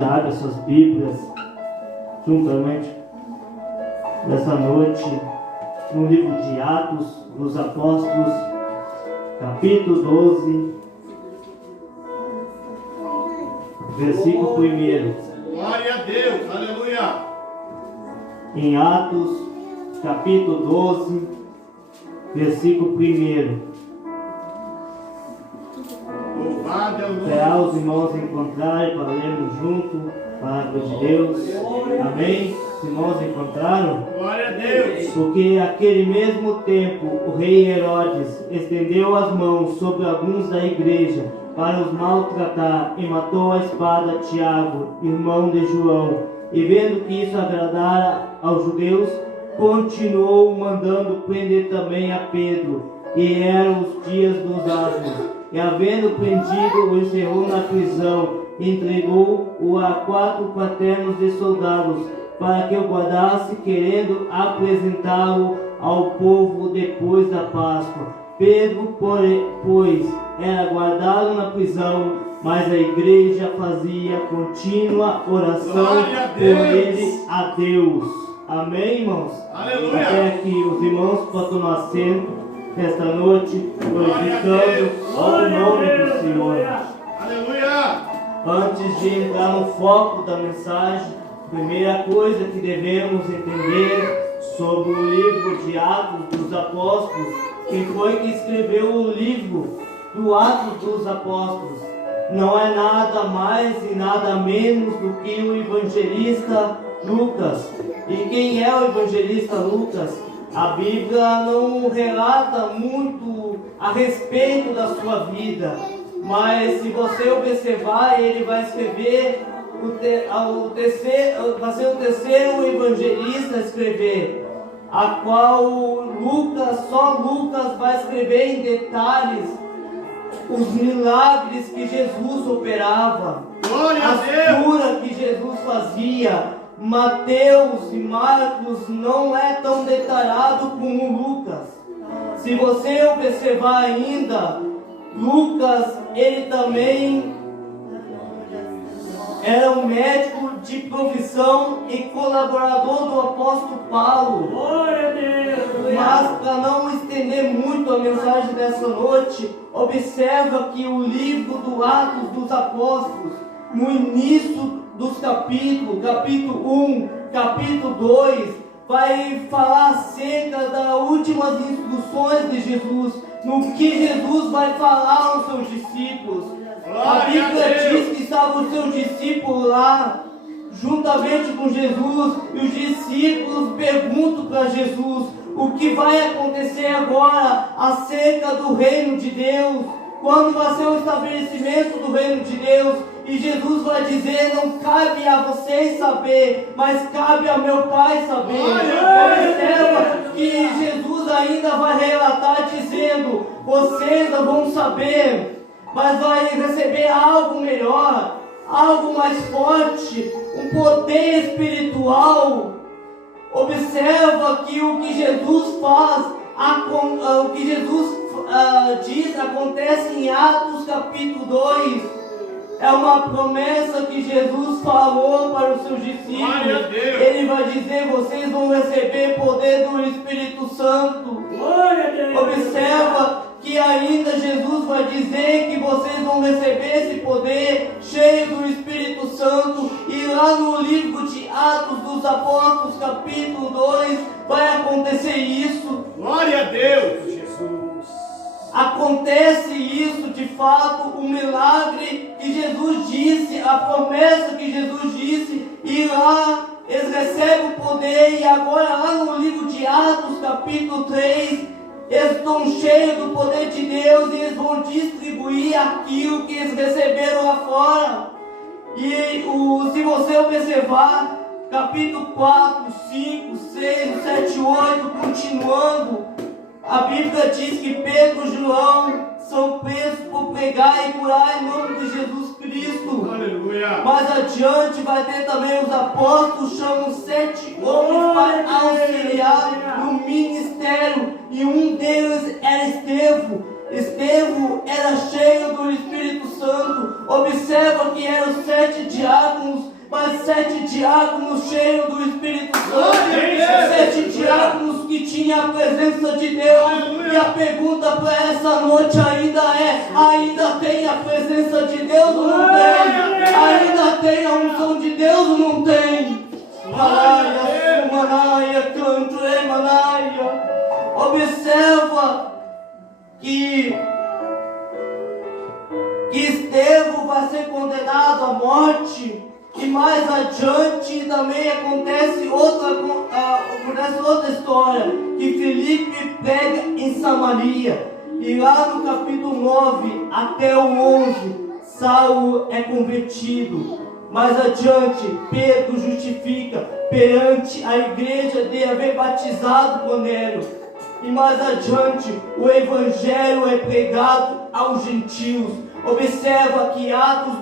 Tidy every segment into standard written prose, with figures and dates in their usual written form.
Abre suas Bíblias juntamente nessa noite no livro de Atos dos Apóstolos, capítulo 12, versículo 1. Glória a Deus, aleluia. Em Atos, capítulo 12, versículo 1. Louvado é o nome. Esperar os irmãos encontrarem para lermos junto a palavra de Deus. Amém? Os irmãos encontraram? Glória a Deus. Porque aquele mesmo tempo o rei Herodes estendeu as mãos sobre alguns da igreja para os maltratar e matou a espada Tiago, irmão de João. E vendo que isso agradara aos judeus, continuou mandando prender também a Pedro. E eram os dias dos asnos. E havendo prendido, o encerrou na prisão, entregou-o a 4 paternos de soldados, para que o guardasse, querendo apresentá-lo ao povo depois da Páscoa. Pedro, pois, era guardado na prisão, mas a igreja fazia contínua oração por ele a Deus. Amém, irmãos? Aleluia. Até que os irmãos possam no assento nesta noite, glorificando o nome do Senhor. Aleluia. Antes de entrar no foco da mensagem, a primeira coisa que devemos entender sobre o livro de Atos dos Apóstolos, quem foi que escreveu o livro do Atos dos Apóstolos? Não é nada mais e nada menos do que o evangelista Lucas. E quem é o evangelista Lucas? A Bíblia não relata muito a respeito da sua vida, mas se você observar, ele vai escrever vai ser o terceiro evangelista a escrever, a qual só Lucas vai escrever em detalhes os milagres que Jesus operava, a cura que Jesus fazia. Mateus e Marcos não é tão detalhado como Lucas. Se você observar ainda, Lucas, ele também era um médico de profissão e colaborador do apóstolo Paulo. Glória a Deus! Mas para não estender muito a mensagem dessa noite, observa que o livro do Atos dos Apóstolos, no início dos capítulo 1, capítulo 2, vai falar acerca das últimas instruções de Jesus, no que Jesus vai falar aos seus discípulos. A Bíblia diz que estavam os seus discípulos lá, juntamente com Jesus, e os discípulos perguntam para Jesus o que vai acontecer agora acerca do reino de Deus, quando vai ser o estabelecimento do reino de Deus. E Jesus vai dizer: não cabe a vocês saber, mas cabe ao meu Pai saber. Observa que Jesus ainda vai relatar dizendo: vocês não vão saber, mas vai receber algo melhor, algo mais forte, um poder espiritual. Observa que o que Jesus faz, o que Jesus diz, acontece em Atos capítulo 2. É uma promessa que Jesus falou para os seus discípulos. Ele vai dizer: vocês vão receber poder do Espírito Santo. Observa que ainda Jesus vai dizer que vocês vão receber esse poder cheio do Espírito Santo. E lá no livro de Atos dos Apóstolos, capítulo 2, vai acontecer isso. Glória a Deus. Acontece isso de fato, o milagre que Jesus disse, a promessa que Jesus disse, e lá eles recebem o poder. E agora lá no livro de Atos capítulo 3, eles estão cheios do poder de Deus, e eles vão distribuir aquilo que eles receberam lá fora. E se você observar capítulo 4, 5, 6, 7, 8, continuando, a Bíblia diz que Pedro e João são presos por pregar e curar em nome de Jesus Cristo. Aleluia. Mais adiante vai ter também os apóstolos, chamam 7 homens para auxiliar no ministério, e um deles era Estevão. Estevão era cheio do Espírito Santo. Observa que eram 7 diáconos diáconos cheios do Espírito Santo, Glória a Deus. 7 diáconos que tinham a presença de Deus. Aleluia. E a pergunta para essa noite ainda tem a presença de Deus ou não tem? Ainda tem a unção de Deus ou não tem? Manaia, Sumanaia, canto, Manaia. Observa que Estevão vai ser condenado à morte. E mais adiante também acontece outra história, que Filipe prega em Samaria. E lá no capítulo 9 até o 11, Saulo é convertido. Mais adiante, Pedro justifica perante a igreja de haver batizado Cornélio. E mais adiante, o evangelho é pregado aos gentios. Observa que Atos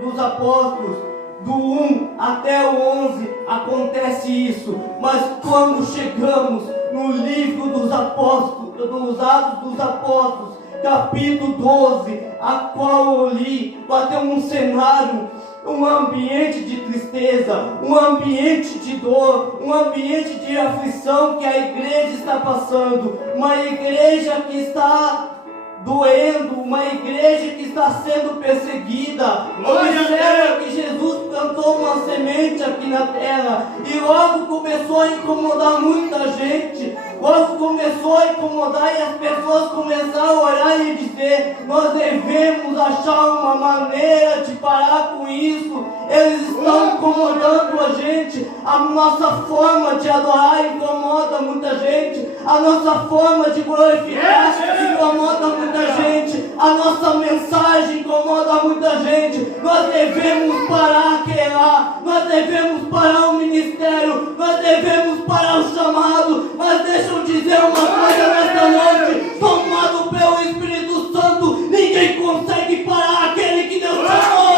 dos Apóstolos, do 1 até o 11, acontece isso. Mas quando chegamos no livro dos Apóstolos, dos Atos dos Apóstolos, capítulo 12, a qual eu li, vai ter um cenário, um ambiente de tristeza, um ambiente de dor, um ambiente de aflição que a igreja está passando. Uma igreja que está doendo, uma igreja que está sendo perseguida. Observa que Jesus plantou uma semente aqui na terra e logo começou a incomodar muita gente. Logo começou a incomodar e as pessoas começaram a olhar e dizer: nós devemos achar uma maneira de parar com isso. Eles estão incomodando a gente. A nossa forma de adorar incomoda muita gente. A nossa forma de glorificar incomoda muita gente. A nossa mensagem incomoda muita gente. Nós devemos parar aquele lá. Nós devemos parar o ministério. Nós devemos parar o chamado. Mas deixa eu dizer uma coisa nesta noite. Tomado pelo Espírito Santo, ninguém consegue parar aquele que Deus chamou.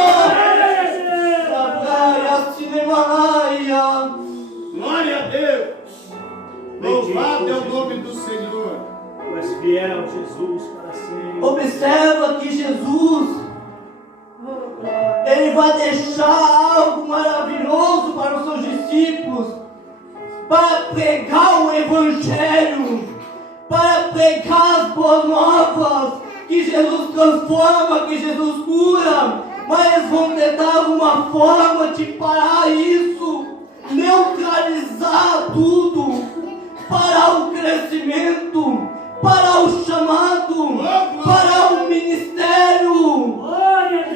Glória a Deus. Louvado é o nome do Senhor. Tu és fiel, Jesus, para sempre. Observa que Jesus, Ele vai deixar algo maravilhoso para os seus discípulos, para pregar o Evangelho, para pregar as boas novas, que Jesus transforma, que Jesus cura. Mas eles vão tentar uma forma de parar isso, neutralizar tudo, parar o crescimento, parar o chamado, parar o ministério.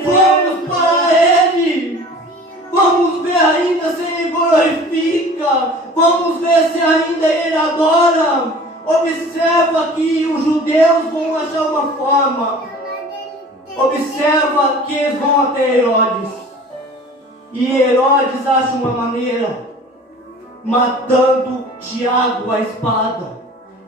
Vamos para Ele. Vamos ver ainda se Ele glorifica. Vamos ver se ainda Ele adora. Observa que os judeus vão achar uma forma. Observa que eles vão até Herodes. E Herodes acha uma maneira, matando Tiago à espada.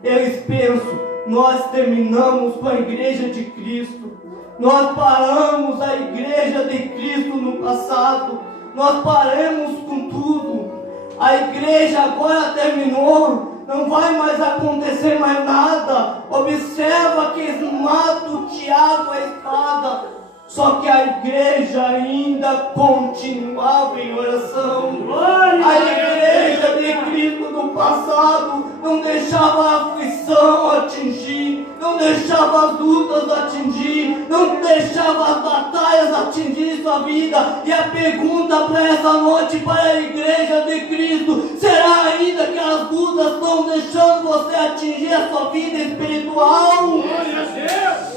Eles pensam: nós terminamos com a igreja de Cristo. Nós paramos a igreja de Cristo no passado. Nós paramos com tudo. A igreja agora terminou. Não vai mais acontecer mais nada. Observa que eles matam Tiago à espada. Só que a igreja ainda continuava em oração. A igreja de Cristo do passado não deixava a aflição atingir, não deixava as lutas atingir, não deixava as batalhas atingir sua vida. E a pergunta para essa noite para a igreja de Cristo: será ainda que as lutas estão deixando você atingir a sua vida espiritual? Glória a Deus.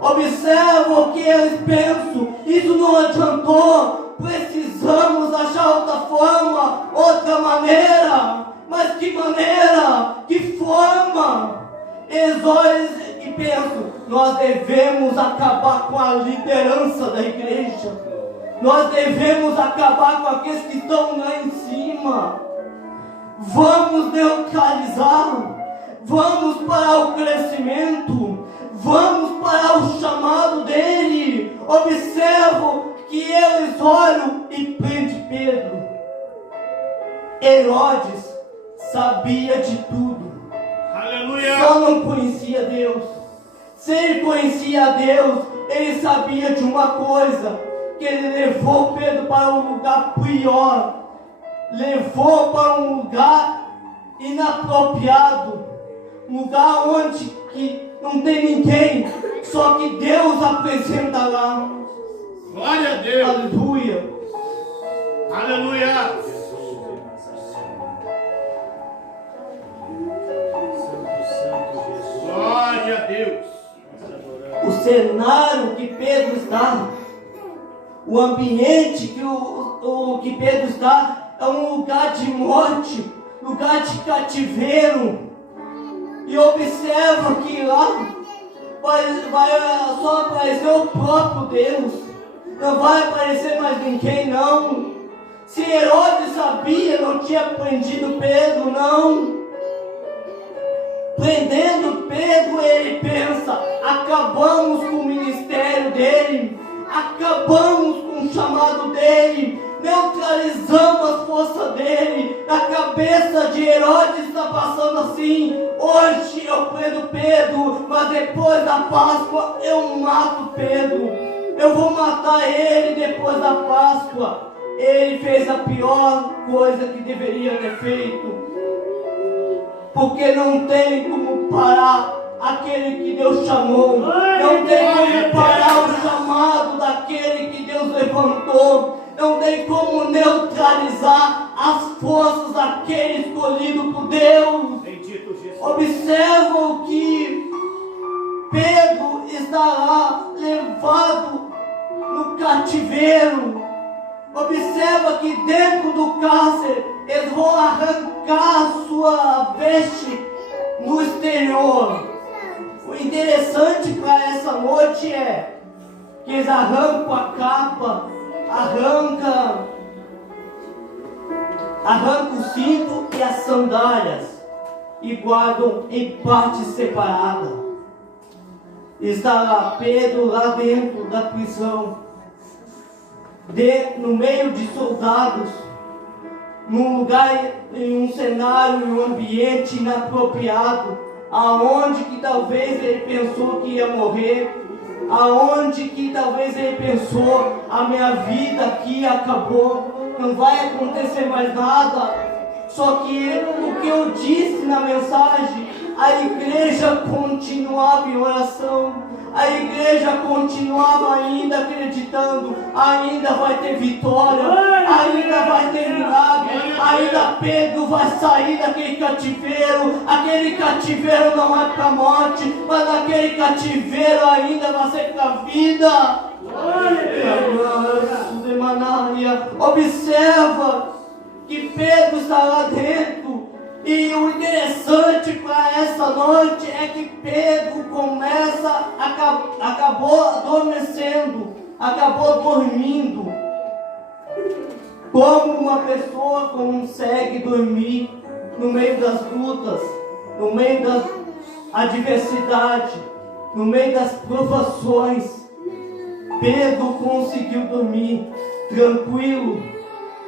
Observa o que eles pensam. Isso não adiantou. Precisamos achar outra forma, outra maneira. Mas que maneira? Que forma? Eles olham e pensam: nós devemos acabar com a liderança da igreja. Nós devemos acabar com aqueles que estão lá em cima. Vamos neutralizar. Vamos para o crescimento, vamos para o chamado dele. Observo que eles olham e prendem Pedro. Herodes sabia de tudo, Aleluia. só não conhecia Deus. Se ele conhecia Deus, ele sabia de uma coisa: que ele levou Pedro para um lugar pior, levou para um lugar inapropriado, um lugar onde que não tem ninguém, só que Deus apresenta lá. Glória a Deus. Aleluia. Aleluia. Santo Jesus. Glória a Deus. O cenário que Pedro está, o ambiente que Pedro está, é um lugar de morte, lugar de cativeiro. E observa que lá vai só aparecer o próprio Deus, não vai aparecer mais ninguém, não. Se Herodes sabia, não tinha prendido Pedro, não. Prendendo Pedro, ele pensa: acabamos com o ministério dele, acabamos com o chamado dele, neutralizamos a força dele. Na cabeça de Herodes está passando assim: hoje eu prendo Pedro, mas depois da Páscoa eu mato Pedro, eu vou matar ele depois da Páscoa. Ele fez a pior coisa que deveria ter feito, porque não tem como parar aquele que Deus chamou, não tem como parar o chamado daquele que Deus levantou, não tem como neutralizar as forças daquele escolhido por Deus. Bendito Jesus. Observam que Pedro está lá levado no cativeiro. Observa que dentro do cárcere eles vão arrancar sua veste no exterior. O interessante para essa noite é que eles arrancam a capa, arrancam o cinto e as sandálias e guardam em partes separadas. Está lá Pedro lá dentro da prisão, no meio de soldados, num lugar, em um cenário, em um ambiente inapropriado, aonde que talvez ele pensou que ia morrer, aonde que talvez ele pensou: a minha vida aqui acabou, não vai acontecer mais nada. Só que o que eu disse na mensagem, a igreja continuava em oração, a igreja continuava ainda acreditando: ainda vai ter vitória, ainda vai ter milagre, ainda Pedro vai sair daquele cativeiro. Aquele cativeiro não é para a morte, mas aquele cativeiro ainda vai ser para a vida. Observa que Pedro está lá dentro. E o interessante para essa noite é que Pedro acabou adormecendo, acabou dormindo, como uma pessoa consegue dormir no meio das lutas, no meio da adversidade, no meio das provações. Pedro conseguiu dormir tranquilo,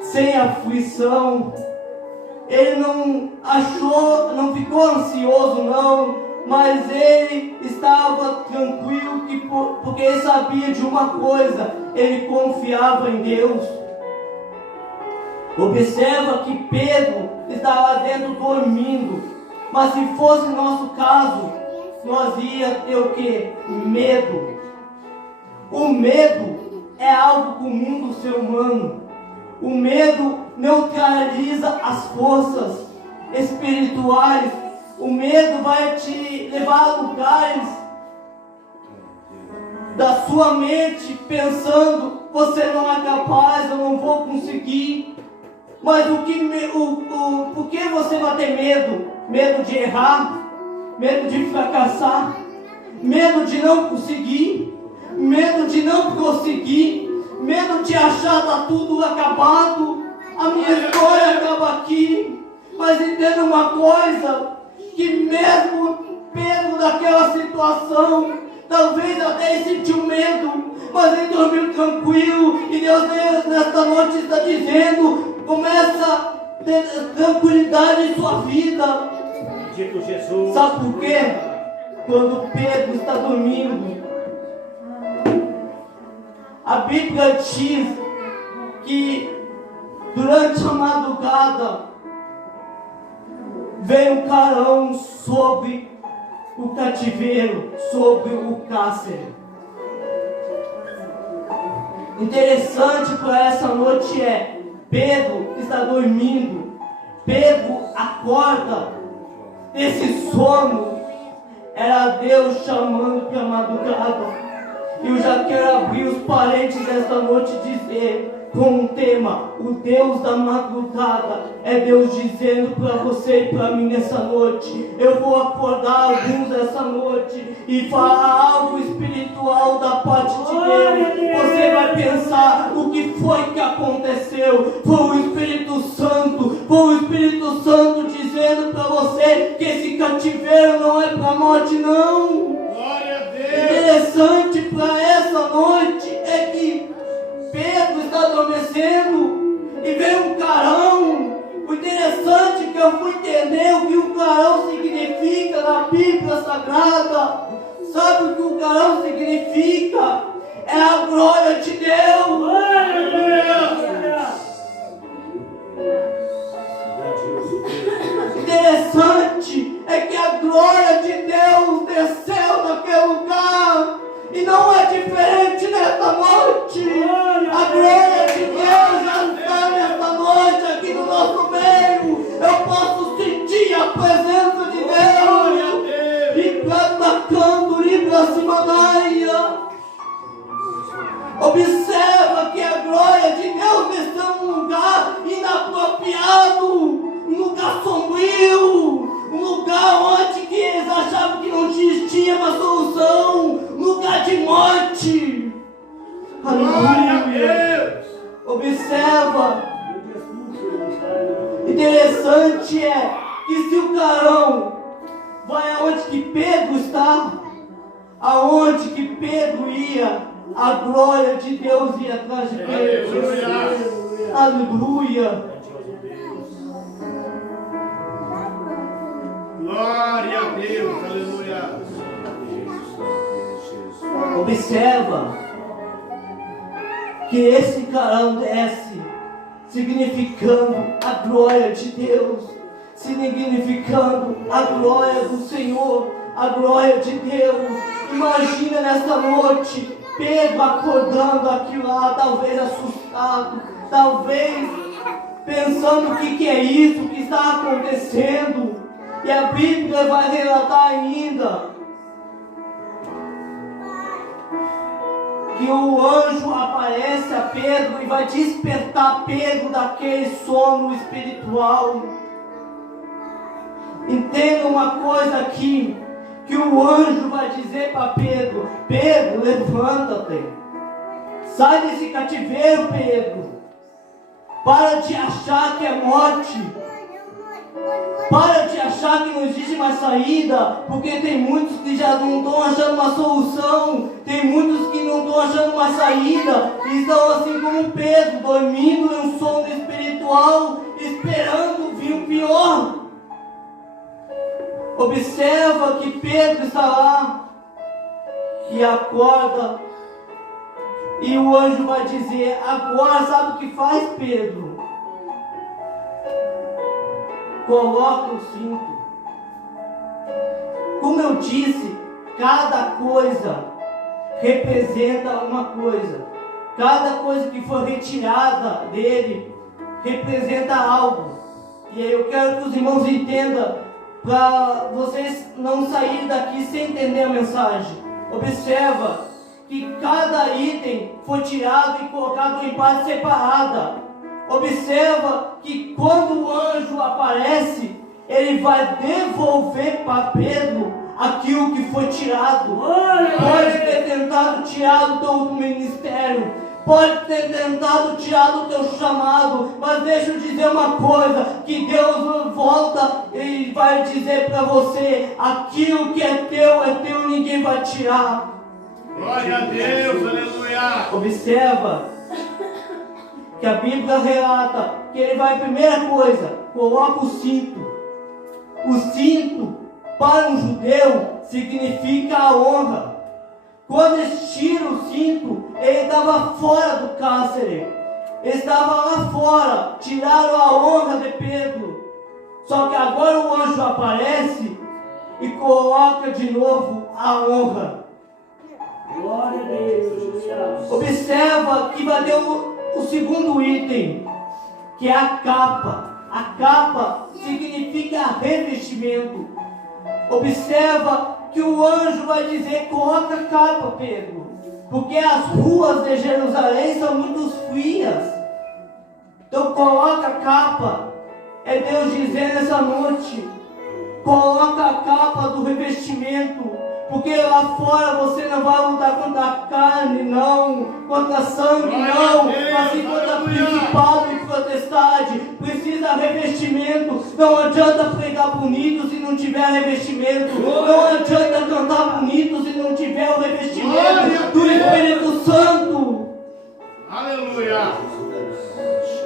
sem aflição. Ele não ficou ansioso não, mas ele estava tranquilo porque ele sabia de uma coisa: ele confiava em Deus. Observa que Pedro está lá dentro dormindo, mas se fosse nosso caso, nós ia ter o que? Medo. O medo é algo comum do ser humano. O medo neutraliza as forças espirituais. O medo vai te levar a lugares da sua mente pensando: você não é capaz, eu não vou conseguir. Mas por que você vai ter medo? Medo de errar, medo de fracassar, medo de não conseguir, medo de não prosseguir, medo de achar que está tudo acabado, a minha história acaba aqui. Mas entenda uma coisa, que mesmo Pedro daquela situação, talvez até ele sentiu medo, mas ele dormiu tranquilo. E Deus nesta noite está dizendo: começa a ter tranquilidade em sua vida. Bendito Jesus. Sabe por quê? Quando Pedro está dormindo, a Bíblia diz que durante a madrugada veio um clarão sobre o cativeiro, sobre o cárcere. Interessante para essa noite é: Pedro está dormindo, Pedro acorda desse sono. Era Deus chamando para a madrugada. E eu já quero abrir os parênteses desta noite e dizer, com um tema: o Deus da madrugada. É Deus dizendo para você e para mim nessa noite: eu vou acordar alguns essa noite e falar algo espiritual da parte de Deus. Você vai pensar: o que foi que aconteceu? Foi o Espírito Santo. Foi o Espírito Santo dizendo para você que esse cativeiro não é para a morte, não. Glória a Deus. Interessante para essa noite é que Pedro está adormecendo e veio um clarão. O interessante é que eu fui entender o que o clarão significa na Bíblia Sagrada. Sabe o que o clarão significa? É a glória de Deus. Interessante é que a glória de Deus desceu naquele lugar. E não é diferente nesta noite. A glória de Deus já está nesta noite aqui no nosso meio. Eu posso sentir a presença de Deus. E canta canto, libra simanaia. Observa que a glória de Deus desceu num lugar inapropriado, um lugar sombrio, um lugar onde que eles achavam que não existia uma solução, um lugar de morte. Glória a Aleluia. Deus. Observa. Interessante é que se o clarão vai aonde que Pedro está, aonde que Pedro ia, a glória de Deus ia atrás de Pedro. Aleluia. Glória a Deus, aleluia. Observa que esse clarão desce, significando a glória de Deus, significando a glória do Senhor, a glória de Deus. Imagina nessa noite, Pedro acordando aqui lá, talvez assustado, talvez pensando o que é isso que está acontecendo. E a Bíblia vai relatar ainda que o anjo aparece a Pedro e vai despertar Pedro daquele sono espiritual. Entenda uma coisa aqui, que o anjo vai dizer para Pedro: Pedro, levanta-te, sai desse cativeiro, Pedro, para de achar que é morte. Para de achar que não existe mais saída, porque tem muitos que já não estão achando uma solução, tem muitos que não estão achando uma saída, e estão assim como Pedro, dormindo em um sono espiritual, esperando vir o pior. Observa que Pedro está lá e acorda, e o anjo vai dizer: agora sabe o que faz, Pedro? Coloca o cinto. Como eu disse, cada coisa representa uma coisa. Cada coisa que for retirada dele representa algo. E aí eu quero que os irmãos entendam, para vocês não saírem daqui sem entender a mensagem. Observa que cada item foi tirado e colocado em parte separada. Observa que quando o anjo aparece, ele vai devolver para Pedro aquilo que foi tirado. Pode ter tentado tirar do teu ministério, pode ter tentado tirar do teu chamado, mas deixa eu dizer uma coisa, que Deus volta e vai dizer para você: aquilo que é teu, ninguém vai tirar. Glória a Deus, aleluia. Observa que a Bíblia relata que ele vai, primeira coisa, coloca o cinto. O cinto, para um judeu, significa a honra. Quando estira o cinto, ele estava fora do cárcere. Ele estava lá fora, tiraram a honra de Pedro. Só que agora o anjo aparece e coloca de novo a honra. Glória a Deus. Observa que vai ter o segundo item, que é a capa. A capa significa revestimento. Observa que o anjo vai dizer: coloca a capa, Pedro, porque as ruas de Jerusalém são muito frias. Então coloca a capa. É Deus dizendo essa noite: coloca a capa do revestimento, porque lá fora você não vai lutar contra a carne, não, contra sangue, não, mas sim contra principado e potestade. Precisa revestimento. Não adianta pregar bonito se não tiver revestimento. Não adianta cantar bonito se não tiver o revestimento do Espírito Santo. Aleluia.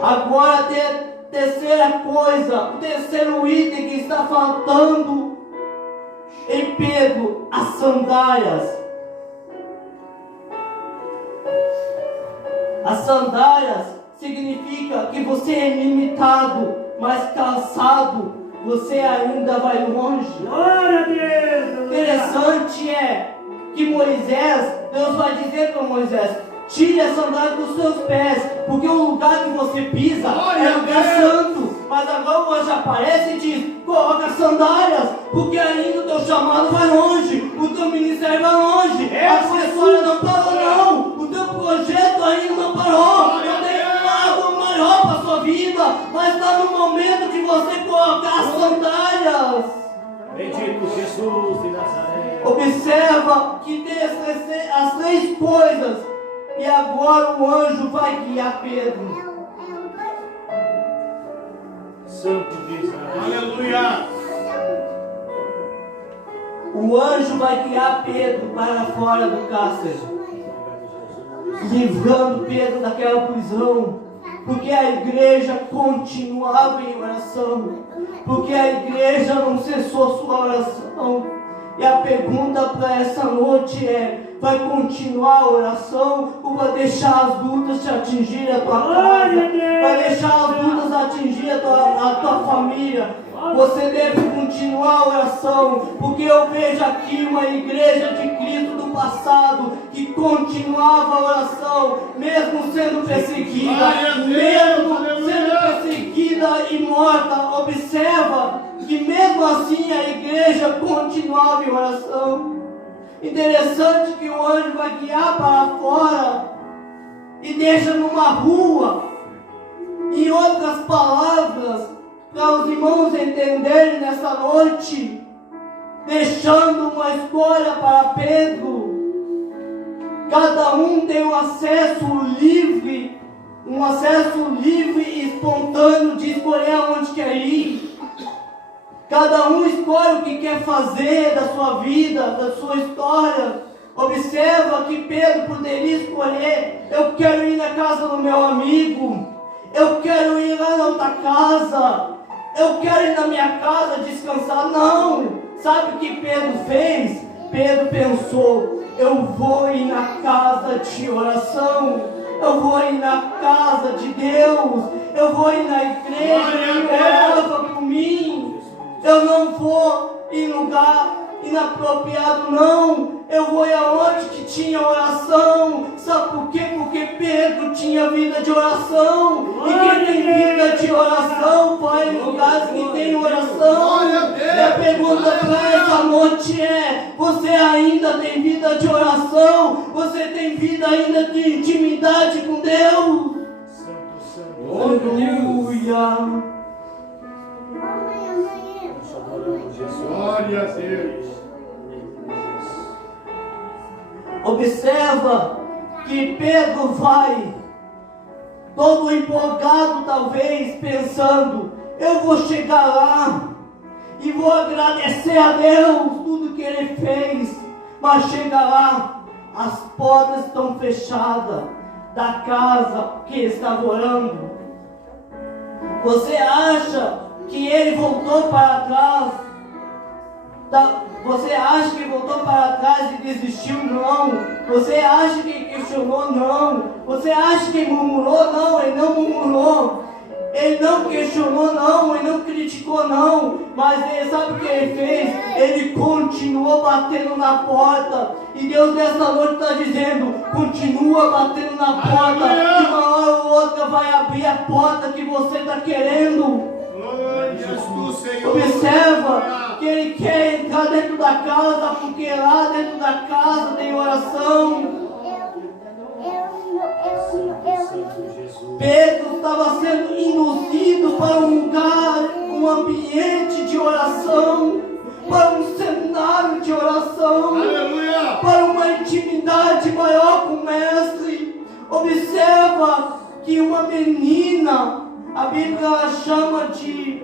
Agora tem a terceira coisa, o terceiro item que está faltando em Pedro: as sandálias. As sandálias significa que você é limitado, mas calçado você ainda vai longe. Glória a Deus. Interessante é que Moisés, Deus vai dizer para Moisés: tire a sandália dos seus pés, porque o lugar que você pisa é lugar santo. Mas agora o anjo aparece e diz: coloca as sandálias, porque ainda o teu chamado vai longe, o teu ministério vai longe, a tua história não parou não, o teu projeto ainda não parou. Eu tenho algo maior para a sua vida, mas está no momento de você colocar as sandálias. Bendito Jesus de Nazaré. Observa que tem as três coisas, e agora o anjo vai guiar Pedro. Santo de Israel. Aleluia. O anjo vai guiar Pedro para fora do cárcere, livrando Pedro daquela prisão, porque a igreja continuava em oração, porque a igreja não cessou sua oração. E a pergunta para essa noite é: vai continuar a oração ou vai deixar as lutas te atingirem a tua casa? Vai deixar as lutas atingir a tua família? Você deve continuar a oração, porque eu vejo aqui uma igreja de Cristo do passado que continuava a oração, mesmo sendo perseguida, mesmo sendo perseguida e morta. Observa que mesmo assim a igreja continuava em oração. Interessante que o anjo vai guiar para fora e deixa numa rua. Em outras palavras, para os irmãos entenderem nessa noite, deixando uma escolha para Pedro. Cada um tem um acesso livre e espontâneo de escolher aonde quer ir. Cada um escolhe o que quer fazer da sua vida, da sua história. Observa que Pedro poderia escolher: eu quero ir na casa do meu amigo, eu quero ir lá na outra casa, eu quero ir na minha casa descansar. Não! Sabe o que Pedro fez? Pedro pensou: eu vou ir na casa de oração, eu vou ir na casa de Deus, eu vou ir na igreja que orava por mim. Eu não vou em lugar inapropriado, não. Eu vou aonde que tinha oração. Sabe por quê? Porque Pedro tinha vida de oração. E quem tem vida de oração vai em lugares que tem oração. E a pergunta para essa noite é: você ainda tem vida de oração? Você tem vida ainda de intimidade com Deus? Aleluia. Glória a Deus. Observa que Pedro vai, todo empolgado talvez, pensando: eu vou chegar lá e vou agradecer a Deus tudo que Ele fez. Mas chega lá, as portas estão fechadas da casa que estava orando. Você acha que ele voltou para trás Você acha que voltou para trás e desistiu? Não. Você acha que questionou? Não. Você acha que murmurou? Não, ele não murmurou. Ele não questionou, não. Ele não criticou, não. Mas ele sabe o que ele fez? Ele continuou batendo na porta. E Deus nessa noite está dizendo: continua batendo na porta, que uma hora ou outra vai abrir a porta que você está querendo. Observa que ele quer entrar dentro da casa, porque lá dentro da casa tem oração. Pedro estava sendo induzido para um lugar, um ambiente de oração, para um cenário de oração, Aleluia! para uma intimidade maior com o Mestre. Observa que uma menina, a Bíblia chama de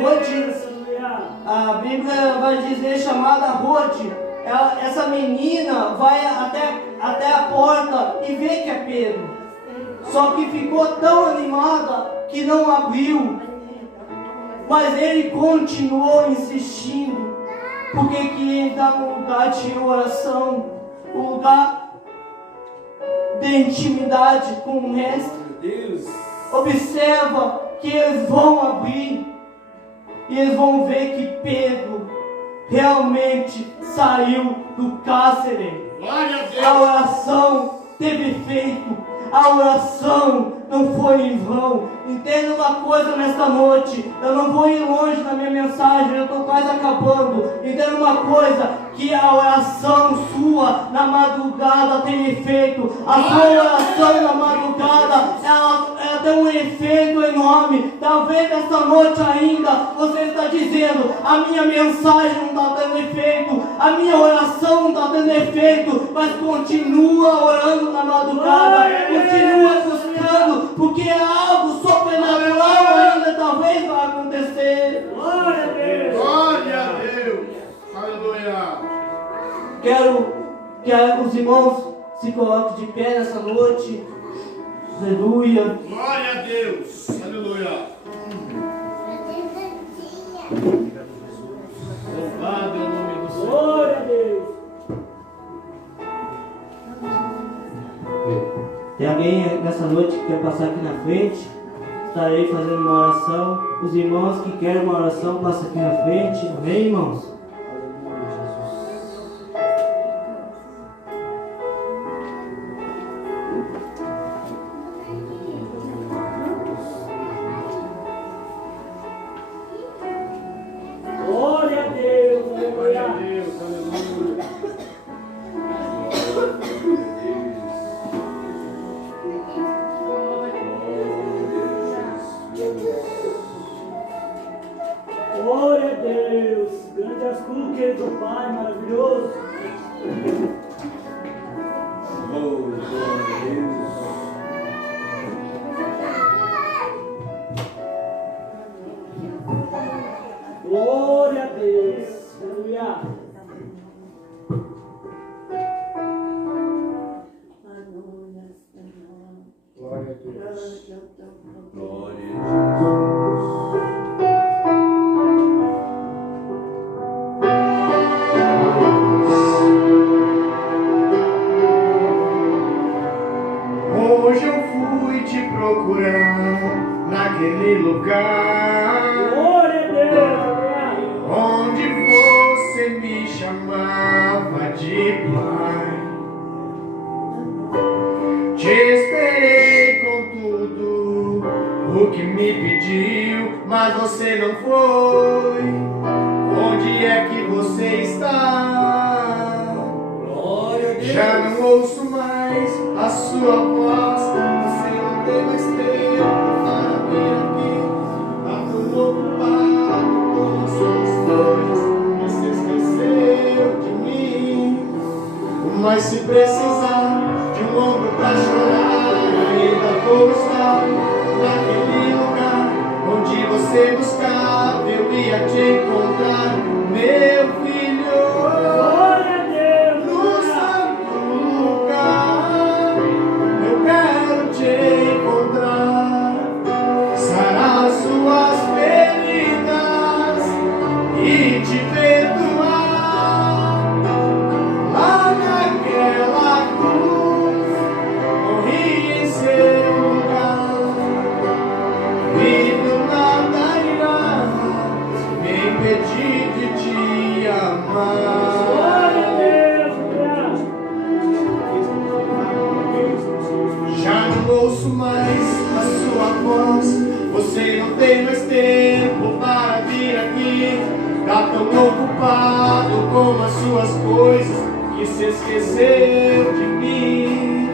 Rode. A Bíblia vai dizer chamada Rode. Essa menina vai até a porta e vê que é Pedro. Só que ficou tão animada que não abriu. Mas ele continuou insistindo, porque queria entrar no lugar de oração, um lugar de intimidade com o Mestre. Observa que eles vão abrir e eles vão ver que Pedro realmente saiu do cárcere. Glória a Deus! A oração teve efeito. A oração não foi em vão. Entenda uma coisa nesta noite. Eu não vou ir longe na minha mensagem, eu estou quase acabando. Entenda uma coisa, que a oração sua na madrugada tem efeito. A sua oração na madrugada, ela tem um efeito enorme. Talvez nesta noite ainda você está dizendo: a minha mensagem não está dando efeito, a minha oração não está dando efeito. Mas continua orando na madrugada, continua buscando, porque algo sobrenatural ainda talvez vai acontecer. Glória a Deus! Glória a Deus! Aleluia! Quero que os irmãos se coloquem de pé nessa noite. Aleluia. Glória a Deus! Aleluia! Louvado é o nome do Senhor! Glória a Deus! Tem alguém nessa noite que quer passar aqui na frente? Estarei fazendo uma oração. Os irmãos que querem uma oração, passam aqui na frente. Amém, irmãos? Glória a Deus! Glória a Aleluia! Deus! Aleluia! Glória a Deus! Grande és tu, querido Pai, maravilhoso! Glória a Deus! Aleluia! Glória a Deus! Hoje eu fui te procurar naquele lugar Glória a Deus! Aleluia! onde você me chamava de pai. Te esperei com tudo o que me pediu, mas você não foi. Onde é que você está? Glória a Deus! Já não ouço mais a sua voz. Você não tem mais tempo para vir aqui. Tá tão ocupado com as suas coisas, você esqueceu de mim. Mas se precisar de um ombro pra chorar, ainda vou estar naquele lugar onde você buscava. Eu ia te encontrar, meu filho. Glória a Deus! No santo lugar, eu quero te encontrar, sarar suas feridas. suas coisas, que se esqueceu de mim.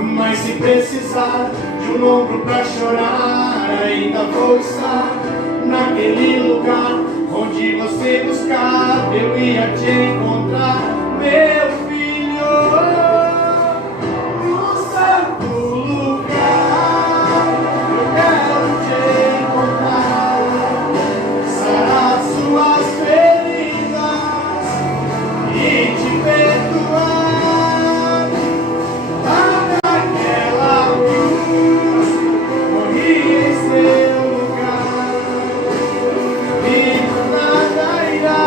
Mas se precisar de um ombro pra chorar, ainda vou estar naquele lugar onde você buscava, eu ia te encontrar, meu filho, no santo lugar. Eu quero te encontrar, sarar suas feridas e te perdoar. Lá naquela cruz, morri em seu lugar, e nada irá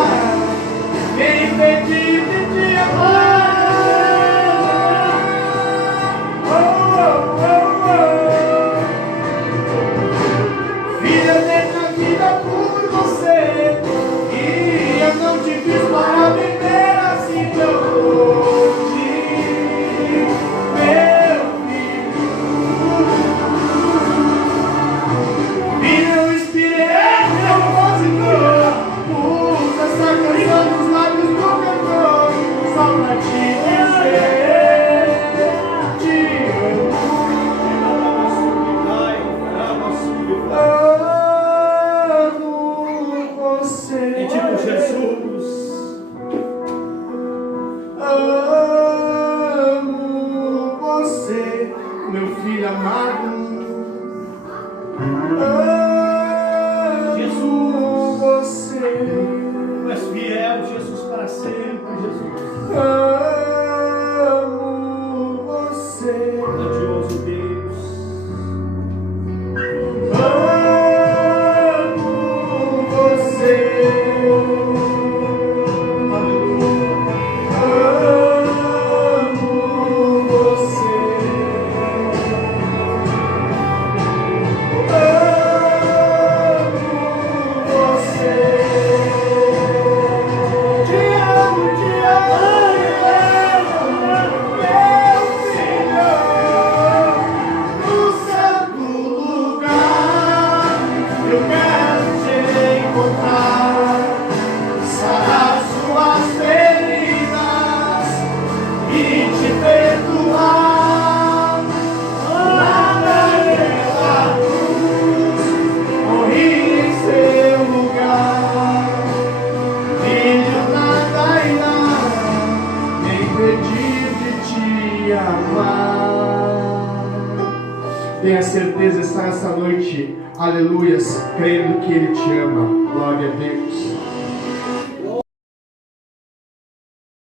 me impedir de te amar. Oh, oh, oh, oh. Vida eterna, vida por você, e eu não te fiz para viver assim tão longe, meu filho. E eu inspirei meu compositor, usa essa canção dos lábios do cantor, só pra te dizer, te amo. Amo você. E tipo Jesus. Amo você, meu filho amado. Amo você. Tu és fiel, Jesus, para sempre, Jesus. Amo você. Grandioso Deus. Amo você. Amo você. Tenha certeza, está essa noite, aleluias, crendo que Ele te ama. Glória a Deus.